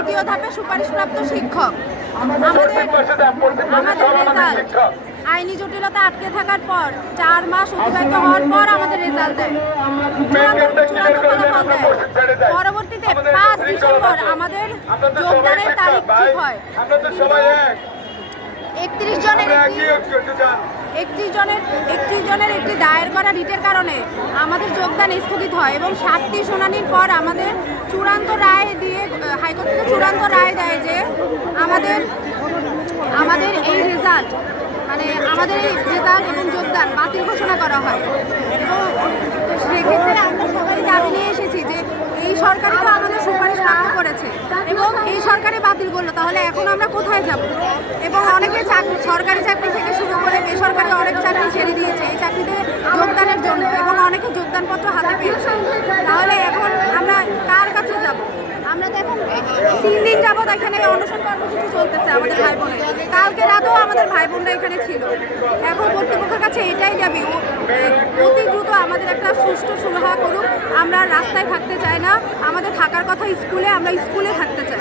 দ্বিতীয় ধাপে সুপারিশপ্রাপ্ত শিক্ষক। আমাদের রেজাল্ট আইনি জটিলতা আটকে থাকার পর 4 মাস অতিবাহিত হওয়ার পর আমাদের রেজাল্ট দেয়, চূড়ান্ত ফলাফল দেয়। পরবর্তীতে 5 ডিসেম্বর আমাদের যোগদানের তারিখ ঠিক হয়। 31 জনের একটি দায়ের করা রিটের কারণে আমাদের যোগদান স্থগিত হয় এবং 7টি শুনানির পর আমাদের চূড়ান্ত রায় দিয়ে হাইকোর্ট থেকে চূড়ান্ত রায় দেয় যে আমাদের এই রেজাল্ট এবং যোগদান বাতিল ঘোষণা করা হয়। এবং সেক্ষেত্রে আমরা সবাই দাবি নিয়ে এসেছি যে এই সরকারই তো আমাদের সুপারিশ প্রাপ্ত করেছে এবং এই সরকারই বাতিল করলো, তাহলে এখন আমরা কোথায় যাব? এবং অনেকে সরকারি চাকরি থেকে শুরু করে বেসরকারি অনেক চাকরি ছেড়ে দিয়েছে এই চাকরিতে যোগদানের জন্য এবং অনেকে যোগদানপত্র হাতে পেয়েছে। তাহলে এখন আমরা কার কাছে যাব? আমরা তো এখন 3 দিন যাবৎ এখানে অনশন কর্মসূচি চলতেছে আমাদের ভাই বোনের। কালকে রাতেও আমাদের ভাই বোনরা এখানে ছিল। এখন কর্তৃপক্ষের কাছে এটাই দাবি, অতি দ্রুত আমাদের একটা সুষ্ঠু সুরাহা করুক। আমরা রাস্তায় থাকতে চাই না, আমাদের থাকার কথা স্কুলে, আমরা স্কুলে থাকতে চাই।